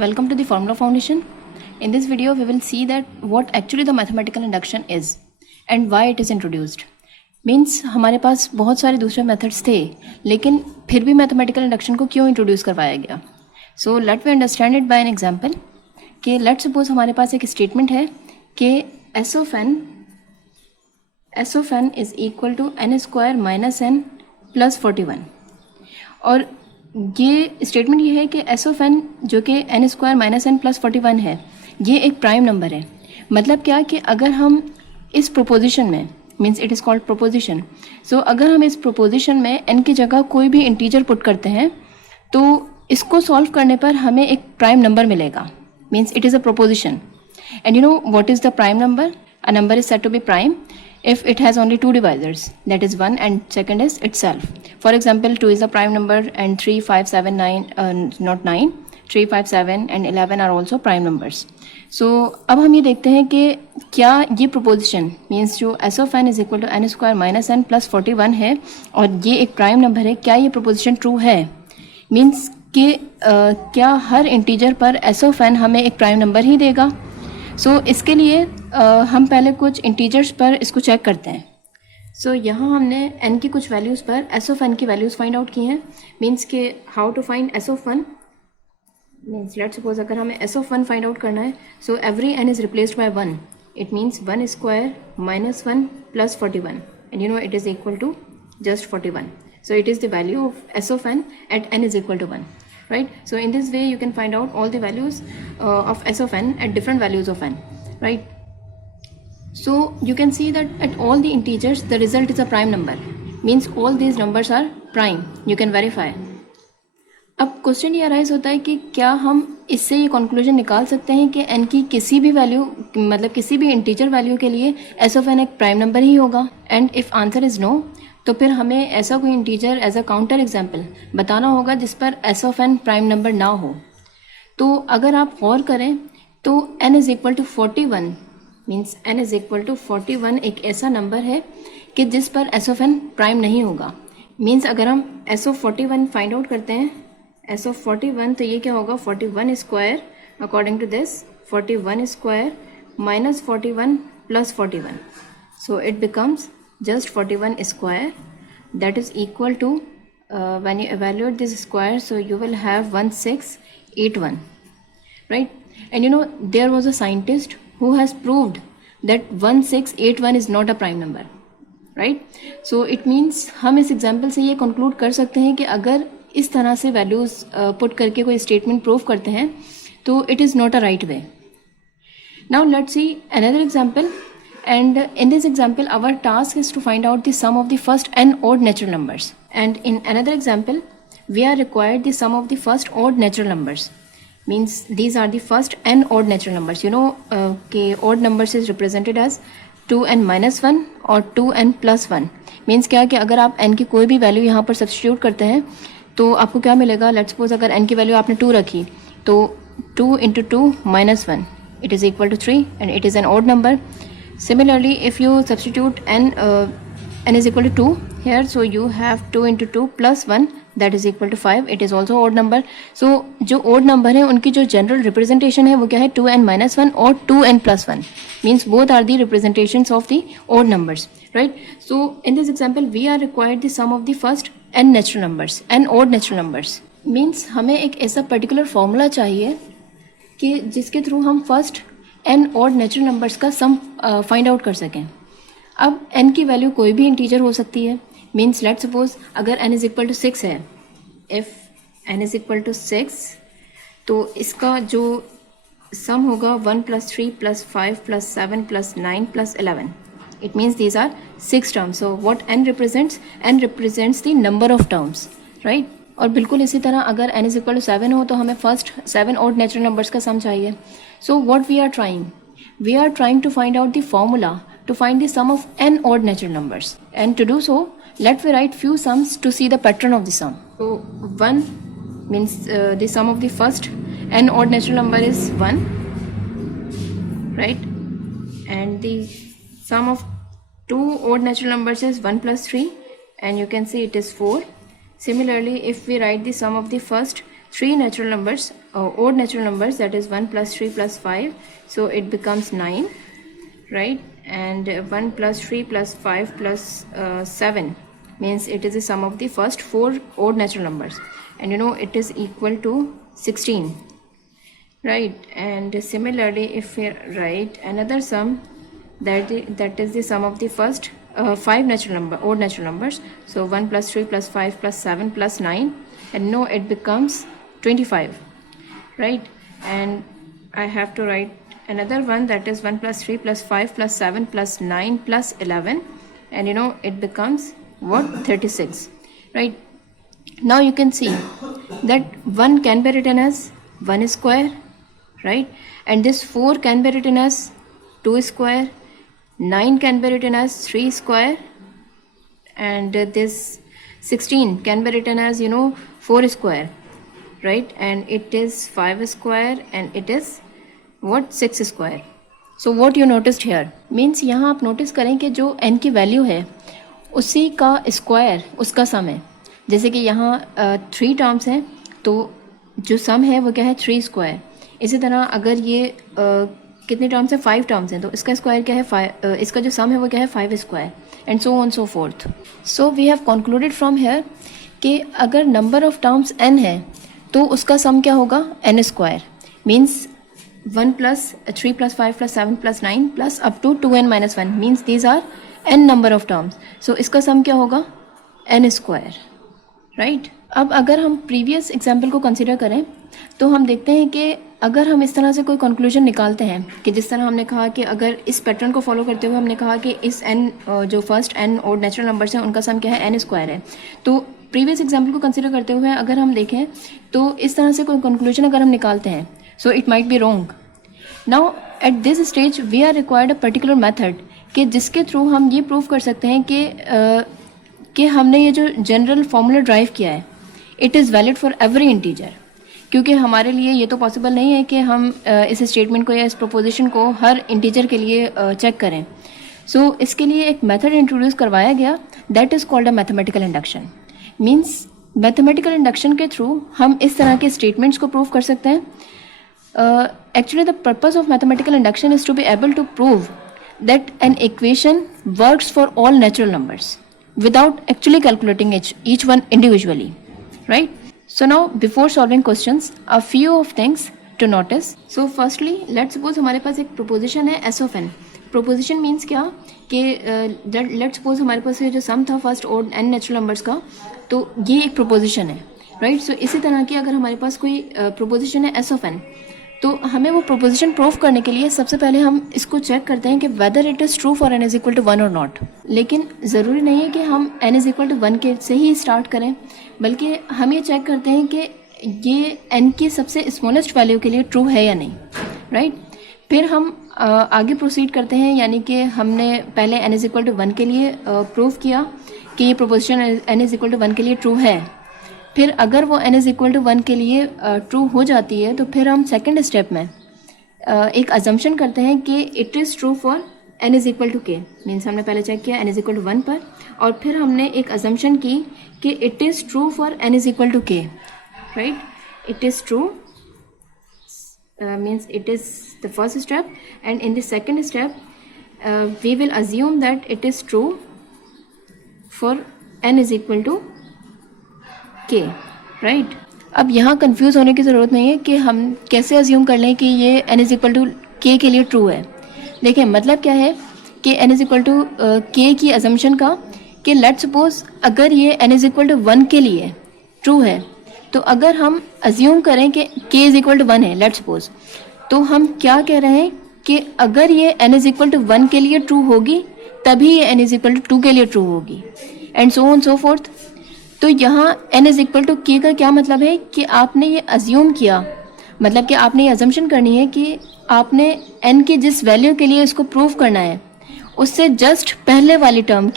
Welcome to the Formula Foundation. In this video, we will see that what actually the mathematical induction is and why it is introduced. Means हमारे पास बहुत सारे दूसरे methods थे, लेकिन फिर भी mathematical induction को क्यों introduce करवाया गया? So let we understand it by an example. कि let's suppose हमारे पास एक statement है कि S of n is equal to n square minus n plus 41. और ये स्टेटमेंट ये है कि एस ऑफ एन जो कि N square minus N plus 41 है, ये एक प्राइम नंबर है. मतलब क्या कि अगर हम इस प्रोपोजिशन में, means it is called proposition, so अगर हम इस प्रोपोजिशन में एन की जगह कोई भी इंटीजर पुट करते हैं तो इसको सॉल्व करने पर हमें एक प्राइम नंबर मिलेगा. Means it is a proposition. And you know what is the prime number? A number is said to be prime if it has only two divisors, that is 1 and second is itself. For example, 2 is the prime number and 3, 5, 7, 9, not 9, 3, 5, 7 and 11 are also prime numbers. So अब हम ये देखते हैं कि क्या ये proposition means जो s of n is equal to n square minus n plus 41 है और ये एक prime number है, क्या ये proposition true है? Means कि क्या हर integer पर s of n हमें एक prime number ही देगा? सो इसके लिए हम पहले कुछ इंटीजर्स पर इसको चेक करते हैं. सो यहाँ हमने n की कुछ वैल्यूज़ पर s ऑफ n की वैल्यूज़ फाइंड आउट की हैं. मीन्स के how to find s of 1. Means let's suppose अगर हमें s ऑफ 1 फाइंड आउट करना है, so every n is replaced by 1. It means 1 square minus 1 plus 41 and you know it is equal to just 41. So it is the value of s of n at n is equal to 1. Right, so in this way you can find out all the values of s of n at different values of n, right? So you can see that at all the integers the result is a prime number, means all these numbers are prime. You can verify. अब question ये arise होता है कि क्या हम इससे ये conclusion निकाल सकते हैं कि n की किसी भी वैल्यू, मतलब किसी भी इंटीजर वैल्यू के लिए s ऑफ n एक प्राइम नंबर ही होगा? And if answer is no, तो फिर हमें ऐसा कोई integer as a counter example बताना होगा जिस पर s of n prime number ना हो. तो अगर आप गौर करें तो n is equal to 41, means n is equal to 41 एक ऐसा नंबर है कि जिस पर s ऑफ n प्राइम नहीं होगा. मीन्स अगर हम s ऑफ 41 फाइंड आउट करते हैं, s ऑफ 41, तो ये क्या होगा? 41 square according to this 41 square minus 41 plus 41. So it becomes just 41 square, that is equal to when you evaluate this square, so you will have 1681, right? And you know there was a scientist who has proved that 1681 is not a prime number, right? So it means हम इस example से ये conclude कर सकते हैं कि अगर इस तरह से वैल्यूज़ पुट करके कोई स्टेटमेंट प्रूव करते हैं तो it is not a right way. Now let's see another example. And in this example, our task is to find out the sum of the first n odd natural numbers. And in another example, we are required the sum of the first odd natural numbers. Means these are the first n odd natural numbers. You know, odd numbers is represented as 2n minus 1 or 2n plus 1. Means क्या कि अगर आप n की कोई भी value यहाँ पर substitute करते हैं तो आपको क्या मिलेगा? लेट्स सपोज अगर n की वैल्यू आपने 2 रखी तो 2 into 2 minus 1, it is equal to 3 and it is an odd number. Similarly, if you substitute n is equal to 2 here, so you have 2 into 2 plus 1, that is equal to 5. It is also odd number. So जो odd number है उनकी जो general representation है वो क्या है? 2n minus 1 और 2n plus 1. Means both are the representations of the odd numbers, right? So in this example we are required the sum of the first n natural numbers, n odd natural numbers. Means हमें एक ऐसा particular formula चाहिए कि जिसके through हम first n odd natural numbers का sum find out कर सकें. अब n की वैल्यू कोई भी इंटीजर हो सकती है. मीन्स लेट्स सपोज अगर n इज़ इक्वल टू 6 है, if n is equal to 6, तो इसका जो सम होगा 1 plus 3 plus 5 plus 7 plus 9 plus 11. It means these are 6 terms. So what n represents the number of terms, right? और बिल्कुल इसी तरह अगर n इज़ इक्वल टू 7 हो तो हमें फर्स्ट 7 ऑड नेचुरल नंबर्स का सम चाहिए. So what we are trying to find out the formula to find the sum of n odd natural numbers. And to do so, let me write few sums to see the pattern of the sum. So 1 means the sum of the first n odd natural number is 1, right? And the sum of 2 odd natural numbers is 1 plus 3, and you can see it is 4. Similarly, if we write the sum of the first three natural numbers, odd natural numbers, that is 1 plus 3 plus 5, so it becomes 9, right? And 1 plus 3 plus 5 plus 7 means it is the sum of the first 4 odd natural numbers, and you know it is equal to 16, right? And similarly, if we write another sum, that is the sum of the first 5 odd natural numbers, so 1 plus 3 plus 5 plus 7 plus 9, and no, it becomes 25, right? And I have to write another one, that is 1 plus 3 plus 5 plus 7 plus 9 plus 11, and you know it becomes what, 36, right? Now you can see that 1 can be written as 1 square, right? And this 4 can be written as 2 square, 9 can be written as 3 square, and this 16 can be written as, you know, 4 square, right? And it is 5 square, and it is what, 6 square. So what you noticed here means, यहाँ आप notice करें कि जो n की value है उसी का square उसका सम है। जैसे कि यहाँ 3 टर्म्स हैं, तो जो सम है वो क्या है, 3 स्क्वायर। इसी तरह अगर ये कितने टर्म्स हैं, 5 टर्म्स हैं, तो इसका स्क्वायर क्या है, 5, इसका जो सम है वो क्या है, 5 square, and so on so forth. So we have concluded from here कि अगर नंबर ऑफ टर्म्स n है तो उसका सम क्या होगा, n square, means 1 plus 3 plus 5 plus 7 plus 9 plus up to 2n minus 1 means these are n number of terms. So इसका सम क्या होगा, n स्क्वायर, राइट? अब अगर हम प्रीवियस एग्जाम्पल को कंसिडर करें तो हम देखते हैं कि अगर हम इस तरह से कोई कंक्लूजन निकालते हैं कि जिस तरह हमने कहा कि अगर इस पैटर्न को फॉलो करते हुए हमने कहा कि इस n जो फर्स्ट n और नेचुरल नंबर्स हैं उनका सम क्या है, n स्क्वायर है, तो प्रीवियस एग्जाम्पल को कंसिडर करते हुए अगर हम देखें तो इस तरह से कोई कंक्लूजन अगर हम निकालते हैं, so it might be wrong. Now at this stage we are required a particular method कि जिसके थ्रू हम ये प्रूव कर सकते हैं कि हमने ये जो जनरल फॉर्मूला ड्राइव किया है it is valid for every integer, क्योंकि हमारे लिए ये तो पॉसिबल नहीं है कि हम इस स्टेटमेंट को या इस प्रोपोजिशन को हर इंटीजर के लिए चेक करें। सो इसके लिए एक मेथड इंट्रोड्यूस करवाया गया, that is called a mathematical induction. Means mathematical induction के थ्रू हम इस तरह के स्टेटमेंट्स को प्रूव कर सकते हैं। Actually the purpose of mathematical induction is to be able to prove that an equation works for all natural numbers without actually calculating each one individually, right? So now before solving questions, a few of things to notice. So firstly, let's suppose हमारे पास एक proposition है s of n. Proposition means क्या कि let's suppose हमारे पास ये जो sum था first और n natural numbers का, तो ये एक proposition है, right? So इसी तरह की अगर हमारे पास कोई proposition है s of n, तो हमें वो प्रोपोजिशन प्रूव करने के लिए सबसे पहले हम इसको चेक करते हैं कि whether it is true for n is equal to 1 और नॉट। लेकिन ज़रूरी नहीं है कि हम n इज इक्वल टू 1 के से ही स्टार्ट करें, बल्कि हम ये चेक करते हैं कि ये n की सबसे स्मॉलेस्ट वैल्यू के लिए ट्रू है या नहीं, राइट? फिर हम आगे प्रोसीड करते हैं, यानी कि हमने पहले n इज इक्वल टू 1 के लिए प्रूव किया कि ये proposition n is equal to 1 के लिए ट्रू है। फिर अगर वो n इज इक्वल टू 1 के लिए ट्रू हो जाती है तो फिर हम सेकंड स्टेप में एक अजम्पशन करते हैं कि it is true for n is equal to k। Means हमने पहले चेक किया n इज इक्वल टू 1 पर, और फिर हमने एक अजम्पशन की कि it is true for n is equal to k, right? It is true means it is the first step, and in the second step we will assume that it is true for n is equal to K, right? अब यहाँ confuse होने की ज़रूरत नहीं है कि हम कैसे अज्यूम कर लें कि ये n इज इक्वल टू के के लिए ट्रू है। देखिए मतलब क्या है कि n इज इक्वल टू के की अजम्पशन का कि लेट्स सपोज अगर ये n इज इक्वल टू 1 के लिए ट्रू है, तो अगर हम अज्यूम करें कि k इज इक्वल टू 1 है लेट्स सपोज, तो हम क्या कह रहे हैं कि अगर ये n इज इक्वल टू 1 के लिए ट्रू होगी तभी ये n इज इक्वल टू 2 के लिए ट्रू होगी, and so on so fourth. तो यहाँ n इज इक्वल टू के का क्या मतलब है कि आपने ये अज्यूम किया, मतलब कि आपने ये अजम्पशन करनी है कि आपने n की जिस वैल्यू के लिए इसको प्रूव करना है उससे जस्ट पहले वाली टर्म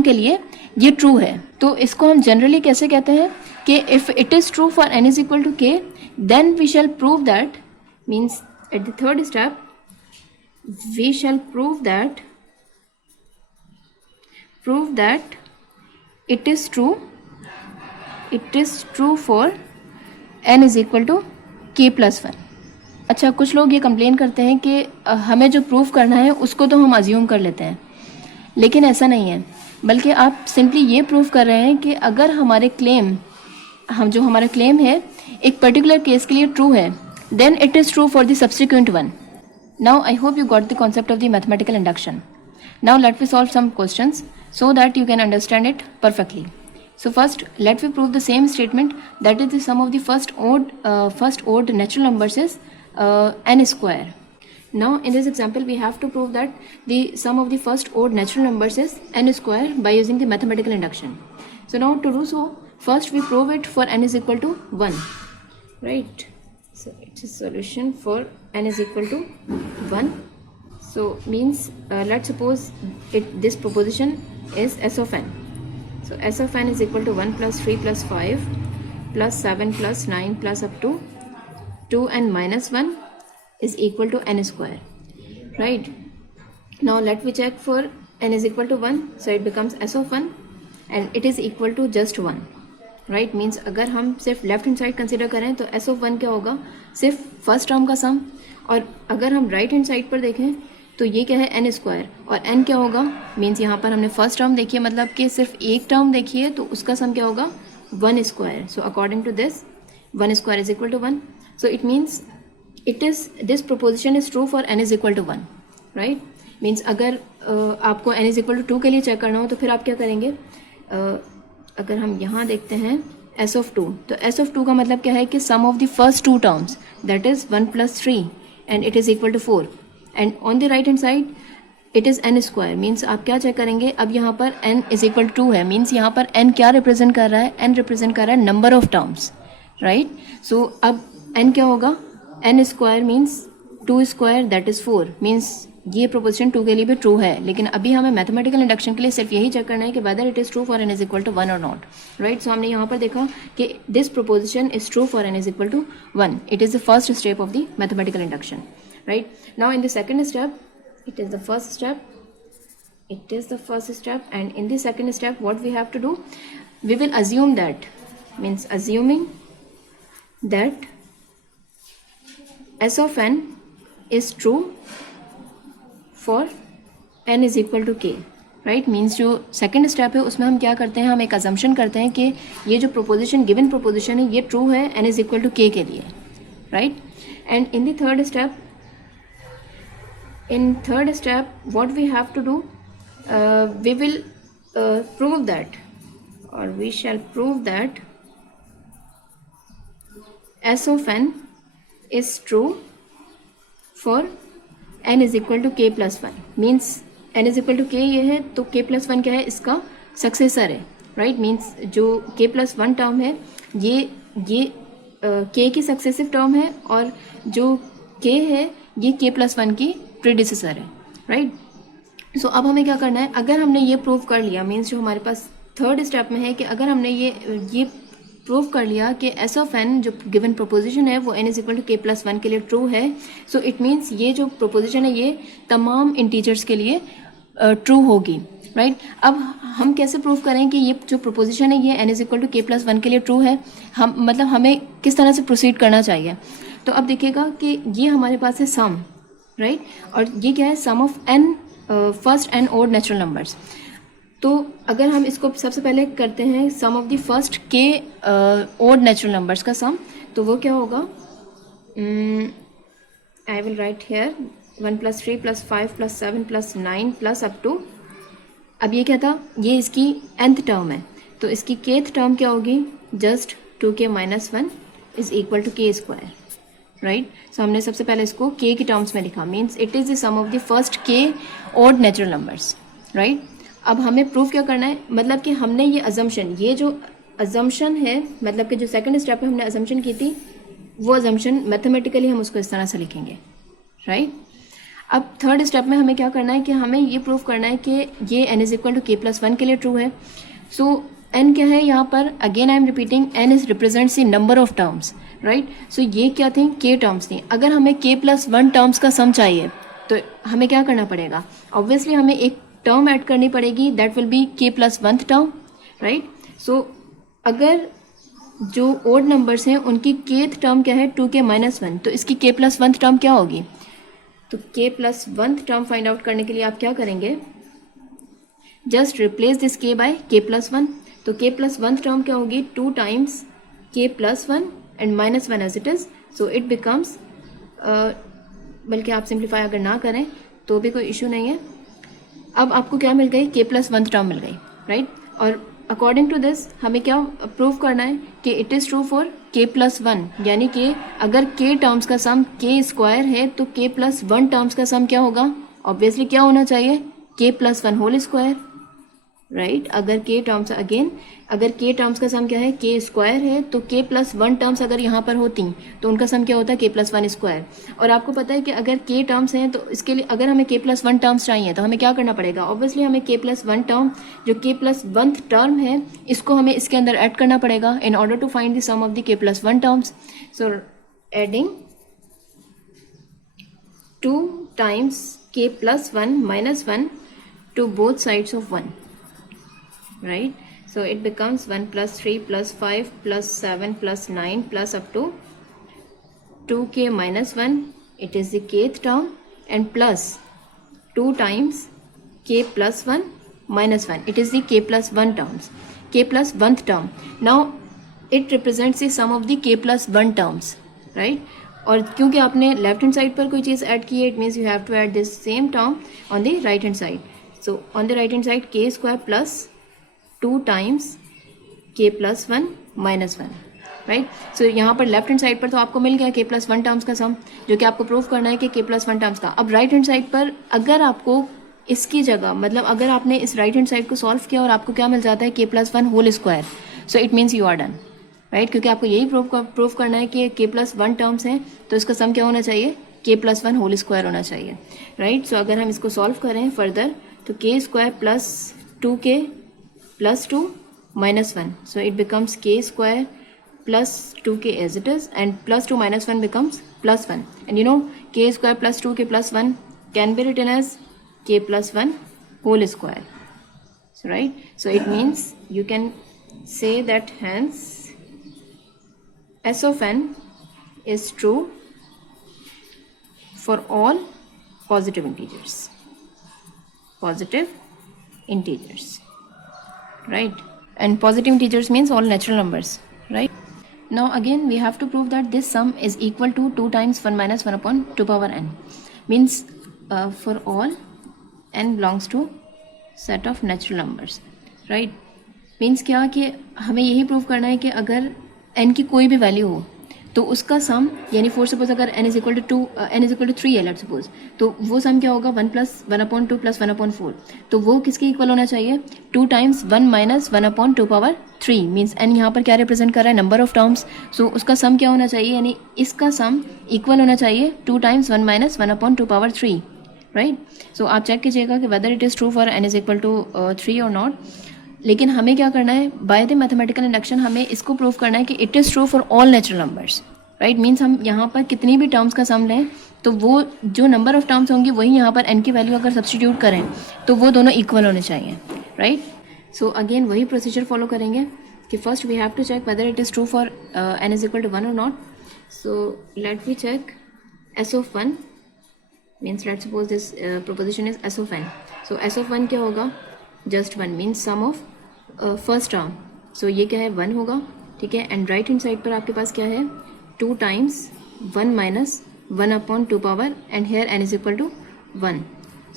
के लिए ये ट्रू है। तो इसको हम जनरली कैसे कहते हैं कि if it is true for n is equal to K then we shall prove that, means at the third step we shall prove that it is true for n is equal to k plus 1। अच्छा, कुछ लोग ये complain करते हैं कि हमें जो proof करना है उसको तो हम अज्यूम कर लेते हैं, लेकिन ऐसा नहीं है, बल्कि आप सिंपली ये प्रूफ कर रहे हैं कि अगर हमारा क्लेम है एक पर्टिकुलर केस के लिए ट्रू है, then it is true for the subsequent one. Now I hope you got the concept of the mathematical induction. Now let we solve some questions so that you can understand it perfectly. So first let me prove the same statement, that is the sum of the first odd natural numbers is n square. Now in this example we have to prove that the sum of the first odd natural numbers is n square by using the mathematical induction. So now to do so, first we prove it for n is equal to 1, right? So it's a solution for n is equal to 1. So means let's suppose this proposition is s of n. So s of n is equal to 1 plus 3 plus 5 plus 7 plus 9 plus up to 2n minus 1 is equal to n square, right? Now let me check for n is equal to 1. So it becomes s of 1 and it is equal to just 1, right? Means अगर हम सिर्फ left hand side consider करें तो s of 1 क्या होगा, सिर्फ first term का सम, और अगर हम राइट हैंड साइड पर देखें तो ये क्या है n स्क्वायर, और n क्या होगा, मीन्स यहाँ पर हमने फर्स्ट टर्म देखी है, मतलब कि सिर्फ एक टर्म देखी है, तो उसका सम क्या होगा 1 square. So according to this 1 square is equal to 1. So it means this proposition is true for n is equal to 1, right. Means अगर आपको n इज इक्वल टू 2 के लिए चेक करना हो तो फिर आप क्या करेंगे, अगर हम यहाँ देखते हैं s ऑफ 2, तो s ऑफ 2 का मतलब क्या है कि sum of the first two terms that is 1 plus 3 and it is equal to 4, and on the right hand side it is n square. Means आप क्या चेक करेंगे, अब यहाँ पर n इज इक्वल टू 2 है, मीन्स यहाँ पर n क्या रिप्रेजेंट कर रहा है, n रिप्रेजेंट कर रहा है नंबर ऑफ टर्म्स, राइट. सो अब n क्या होगा, n square means 2 square that is 4. Means ये प्रोपोजिशन 2 के लिए भी ट्रू है, लेकिन अभी हमें मैथमेटिकल इंडक्शन के लिए सिर्फ यही चेक करना है कि whether it is true for n is equal to 1 और नॉट, राइट. सो हमने यहाँ पर देखा कि this proposition is true for n is equal to 1. It is the first step of the mathematical induction, right. Now in the second step, it is the first step, and in the second step what we have to do, we will assume that, means assuming that s of n is true for n is equal to k, right. Means जो second step है उसमें हम क्या करते हैं, हम एक assumption करते हैं कि ये जो proposition, given proposition है, ये true है n is equal to k के लिए, right. And in the third step what we have to do, we will prove that, or we shall prove that s of n is true for n is equal to k plus 1. Means n is equal to k ये है, तो k plus 1 क्या है, इसका successor है, right. Means जो k plus 1 term है ये k की सक्सेसिव टर्म है, और जो k है ये k plus 1 की प्रीडिसेसर है, राइट. सो अब हमें क्या करना है, अगर हमने ये प्रूव कर लिया, मीन्स जो हमारे पास थर्ड स्टेप में है कि अगर हमने ये प्रूव कर लिया कि s ऑफ n जो गिवन प्रोपोजिशन है वो n is equal to k plus 1 के लिए ट्रू है, सो इट मीन्स ये जो प्रोपोजिशन है ये तमाम इंटीजर्स के लिए ट्रू होगी, राइट. अब हम कैसे प्रूव करें कि ये जो प्रोपोजिशन है ये n is equal to k plus 1 के लिए ट्रू है, हम मतलब हमें किस तरह से प्रोसीड करना चाहिए. तो अब देखिएगा कि ये हमारे पास है सम, राइट. और ये क्या है, sum of n first and odd natural numbers. तो अगर हम इसको सबसे पहले करते हैं sum of the first k odd natural numbers का सम, तो वो क्या होगा, I will write here 1 plus 3 plus 5 plus 7 plus 9 plus up to, अब ये क्या था, ये इसकी nth टर्म है, तो इसकी kth टर्म क्या होगी, just 2k minus 1 is equal to k square, right. So हमने सबसे पहले इसको k की टर्म्स में लिखा, means it is the sum of the first k odd natural numbers, right. अब हमें प्रूफ क्या करना है, मतलब कि हमने ये अजम्पशन, ये जो अजम्पशन है, मतलब कि जो सेकंड स्टेप में हमने अजम्पशन की थी, वो अजम्पशन मैथमेटिकली हम उसको इस तरह से लिखेंगे, राइट. अब थर्ड स्टेप में हमें क्या करना है कि हमें ये प्रूफ करना है कि ये n is equal to k plus 1 के लिए ट्रू है. सो n क्या है यहाँ पर, again I am repeating, n is represents the number of terms, right. So ये क्या थी, k टर्म्स थी. अगर हमें k प्लस 1 टर्म्स का सम चाहिए तो हमें क्या करना पड़ेगा, ऑब्वियसली हमें एक टर्म ऐड करनी पड़ेगी, that will be k plus 1th term, right. So अगर जो ओड नंबर्स हैं उनकी केथ टर्म क्या है 2k माइनस 1, तो इसकी k प्लस 1 टर्म क्या होगी? तो k plus 1 term find out करने के लिए आप क्या करेंगे, just replace this k by k plus 1। तो k प्लस 1 टर्म क्या होगी 2 times k plus 1 and minus 1 as it is, so it becomes, बल्कि आप सिंप्लीफाई अगर ना करें तो भी कोई इशू नहीं है। अब आपको क्या मिल गई, k प्लस 1 टर्म मिल गई, राइट। और अकॉर्डिंग टू दिस हमें क्या प्रूव करना है कि it is true for k plus 1, यानी कि अगर k टर्म्स का सम k स्क्वायर है तो k प्लस 1 टर्म्स का सम क्या होगा, ऑब्वियसली क्या होना चाहिए, k plus 1 whole square, right. अगर k टर्म्स, अगेन अगर k टर्म्स का सम क्या है k स्क्वायर है तो k प्लस 1 टर्म्स अगर यहाँ पर होती तो उनका सम क्या होता है k प्लस 1 स्क्वायर। और आपको पता है कि अगर k टर्म्स हैं तो इसके लिए अगर हमें k प्लस 1 टर्म्स चाहिए तो हमें क्या करना पड़ेगा, ऑब्वियसली हमें k प्लस 1 टर्म जो k प्लस 1 टर्म है इसको हमें इसके अंदर ऐड करना पड़ेगा in order to find the sum of the k plus 1 terms. So adding 2 times k plus 1 minus 1 to both sides of 1, right? So it becomes 1 plus 3 plus 5 plus 7 plus 9 plus up to 2k minus 1, it is the kth term, and plus 2 times k plus 1 minus 1, it is the k plus 1 terms, k plus 1th term. Now it represents the sum of the k plus 1 terms, right? और क्योंकि आपने left hand side पर कोई चीज़ add की है, it means you have to add this same term on the right hand side. So on the right hand side k square plus 2 times k plus 1 minus 1, right? So यहाँ पर left hand side पर तो आपको मिल गया k plus 1 terms का सम, जो कि आपको प्रूव करना है कि k plus 1 टर्म्स का। अब राइट हैंड साइड पर अगर आपको इसकी जगह, मतलब अगर आपने इस राइट हैंड साइड को सॉल्व किया और आपको क्या मिल जाता है k plus 1 whole square, so it means you are done, right. क्योंकि आपको यही प्रूव करना है कि k plus 1 टर्म्स हैं तो इसका सम क्या होना चाहिए, k plus 1 होल स्क्वायर होना चाहिए, राइट। सो अगर हम इसको सॉल्व करें फर्दर तो k square plus 2k plus 2 minus 1, so it becomes k square plus 2k as it is, and plus 2 minus 1 becomes plus 1, and you know k square plus 2k plus 1 can be written as k plus 1 whole square, so right, so it means you can say that hence s of n is true for all positive integers, right? And positive integers means all natural numbers, right? Now again we have to prove that this sum is equal to 2 times 1 minus 1 upon 2 power n, means for all n belongs to set of natural numbers, right? means क्या कि हमें यही prove करना है कि अगर n की कोई भी वैल्यू हो तो उसका सम, यानी फॉर सपोज अगर n इज इक्वल टू 3 है लेट्स सपोज, तो वो सम क्या होगा 1 प्लस 1 अपॉन 2 प्लस 1 अपॉन 4, तो वो किसके इक्वल होना चाहिए 2 times 1 minus 1 upon 2 power 3, means n यहाँ पर क्या रिप्रेजेंट कर रहा है नंबर ऑफ टर्म्स, सो उसका सम क्या होना चाहिए, यानी इसका सम इक्वल होना चाहिए 2 times 1 minus 1 upon 2 power 3, right. So आप चेक कीजिएगा कि whether it is true for n is equal to 3 और नॉट। लेकिन हमें क्या करना है, बाय द मैथमेटिकल इंडक्शन हमें इसको प्रूव करना है कि it is true for all natural numbers, right. Means हम यहाँ पर कितनी भी टर्म्स का सम लें तो वो जो नंबर ऑफ टर्म्स होंगी वही यहाँ पर n की वैल्यू अगर सब्सटीट्यूट करें तो वो दोनों इक्वल होने चाहिए, राइट। सो अगेन वही प्रोसीजर फॉलो करेंगे कि first we have to check whether it is true for n is equal to 1 और नॉट। So let we check s of 1, means let suppose this proposition is s of n, so s of 1 क्या होगा, just 1 means sum of first term, so ये क्या है 1 होगा, ठीक है। एंड राइट हैंड साइड पर आपके पास क्या है 2 times 1 minus 1 upon 2 power, and here n is equal to 1,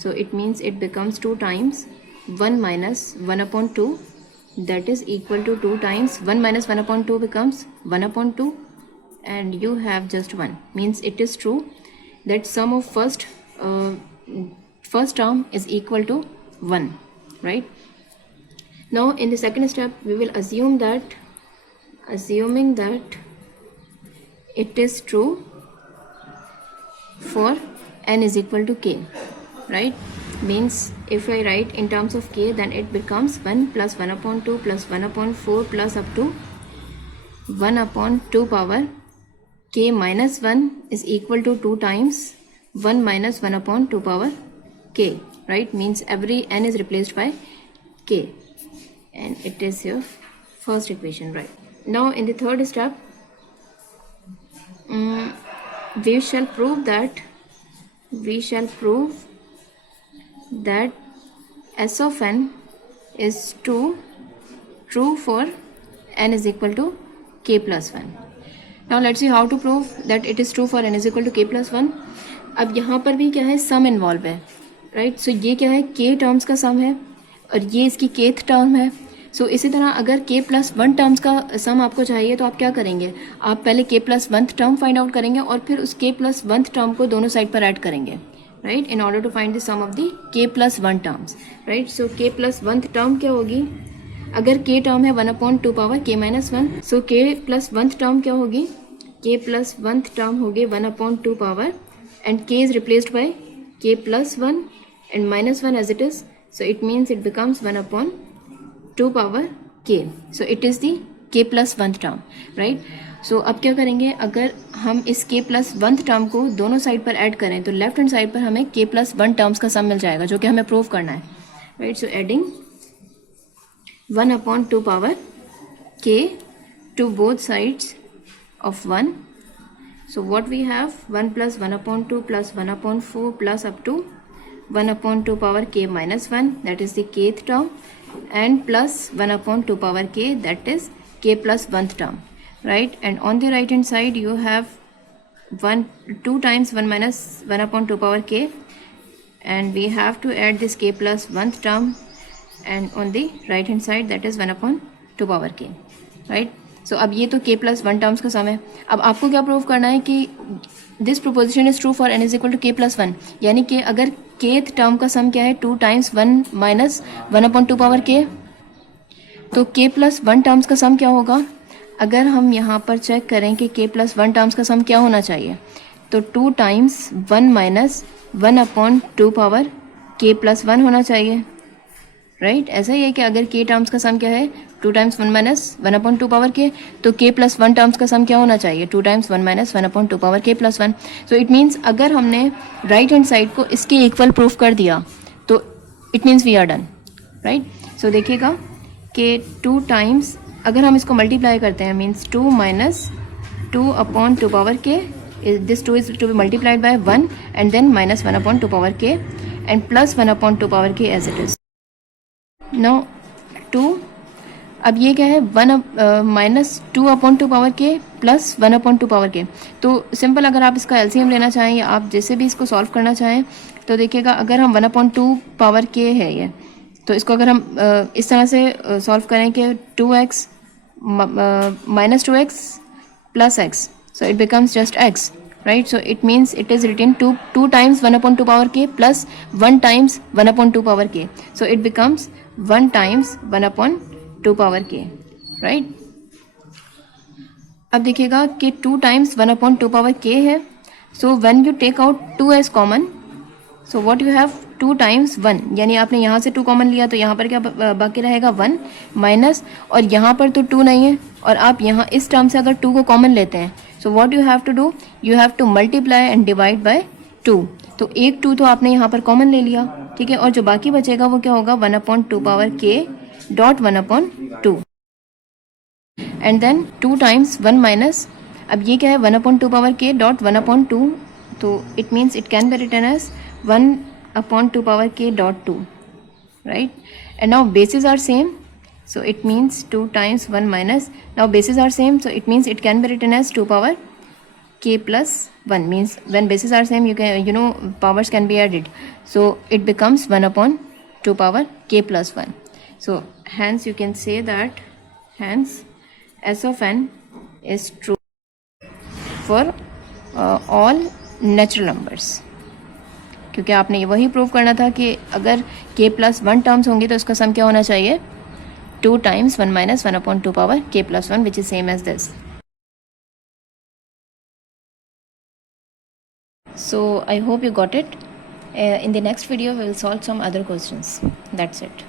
so it means it becomes 2 times 1 minus 1 upon 2, that is equal to 2 times 1 minus 1 upon 2 becomes 1 upon 2, and you have just 1, means it is true that sum of first term is equal to 1, right. Now in the second step we will assume that it is true for n is equal to k, right. Means if I write in terms of k, then it becomes 1 plus 1 upon 2 plus 1 upon 4 plus up to 1 upon 2 power k minus 1 is equal to 2 times 1 minus 1 upon 2 power k, right. Means every n is replaced by k, and it is your first equation, right. now in the third step we shall prove that s of n is true for n is equal to k plus 1. Now let's see how to prove that it is true for n is equal to k plus 1. अब यहाँ पर भी क्या है, सम involve है, right. So ये क्या है, k टर्म्स का सम है और ये इसकी kth टर्म है. सो इसी तरह अगर k प्लस 1 टर्म्स का सम आपको चाहिए तो आप क्या करेंगे, आप पहले k plus 1 term find out करेंगे और फिर उस k प्लस 1 टर्म को दोनों साइड पर ऐड करेंगे, right, in order to find the sum of the k plus 1 terms, right. So k plus 1 term क्या होगी, अगर k टर्म है 1/2 power k minus 1, so k plus 1 term क्या होगी, k प्लस 1 टर्म होगी 1/2 power and k is replaced by k plus 1 and minus 1 as it is, so it means it becomes 1/2 power k. So it is the k plus 1 term, right. So अब क्या करेंगे, अगर हम इस k plus 1 term को दोनों side पर add करें तो लेफ्ट हैंड साइड पर हमें k plus 1 टर्म्स का सम मिल जाएगा जो कि हमें प्रूव करना है, right. So adding 1/2 power k to both sides of 1. So what we have, 1 plus 1/2 plus 1/4 plus up to 1/2 power k minus 1, that is the kth term, and plus 1/2 power k, that is k plus 1th term, right. And on the right hand side you have 2 times 1 minus 1/2 power k, and we have to add this k plus 1th term, and on the right hand side that is 1/2 power k, right. सो अब ये तो k plus 1 terms का सम है. अब आपको क्या prove करना है कि this proposition is true for n is equal to k plus 1, यानी कि अगर kth टर्म का सम क्या है 2 टाइम्स 1 माइनस 1/2 पावर k, तो k प्लस 1 टर्म्स का सम क्या होगा. अगर हम यहाँ पर चेक करें कि k प्लस 1 टर्म्स का सम क्या होना चाहिए, तो 2 times 1 minus 1/2 power k plus 1 होना चाहिए, राइट. ऐसा ही है कि अगर k टर्म्स का सम क्या है 2 टाइम्स 1 माइनस 1/2 पावर k, तो k प्लस 1 टर्म्स का सम क्या होना चाहिए 2 times 1 minus 1/2 power k plus 1. So it means अगर हमने राइट हैंड साइड को इसके इक्वल प्रूफ कर दिया तो it means we are done, right. So देखिएगा कि 2 टाइम्स अगर हम इसको मल्टीप्लाई करते हैं means 2 minus 2/2 power k, this 2 is to be multiplied by 1 and then minus 1/2 power k and plus 1/2 power k as it is. Now 2, अब ये क्या है 1 माइनस 2/2 पावर के प्लस 1/2 पावर के. तो सिंपल अगर आप इसका एलसीएम लेना चाहें या आप जैसे भी इसको सॉल्व करना चाहें तो देखिएगा अगर हम 1/2 पावर के है ये, तो इसको अगर हम इस तरह से सॉल्व करें कि 2x minus 2x plus x, so it becomes just x, right. So it means it is written 2 times 1/2 power k plus 1 times 1/2 power k, so it becomes 1 times 1/2 power k, right. अब देखिएगा कि 2 times 1/2 power k है, so when you take out 2 as common, so what you have 2 times 1, यानी आपने यहाँ से 2 common लिया तो यहाँ पर क्या बाकी रहेगा 1 माइनस, और यहाँ पर तो 2 नहीं है और आप यहाँ इस टर्म से अगर 2 को कॉमन लेते हैं, so what you have to do, you have to multiply and divide by 2. तो एक 2 तो आपने यहाँ पर कॉमन ले लिया, ठीक है, और जो बाकी बचेगा वो क्या होगा 1/2 power k dot 1/2 and then 2 times 1 minus, अब ये क्या है 1/2 पावर k डॉट 1/2, तो it means it can be written as 1/2 power k dot 2, right. And now bases are same, so it means 2 times 1 minus, now bases are same, so it means it can be written as 2 power k plus 1, means when bases are same you can, you know, powers can be added, so it becomes 1/2 power k plus 1. So hence you can say that hence s of n is true for all natural numbers, क्योंकि आपने ये वही prove करना था कि अगर k plus 1 terms होंगे तो उसका सम क्या होना चाहिए 2 times 1 minus 1/2 power k plus 1, which is same as this. So I hope you got it. In the next video we will solve some other questions. That's it.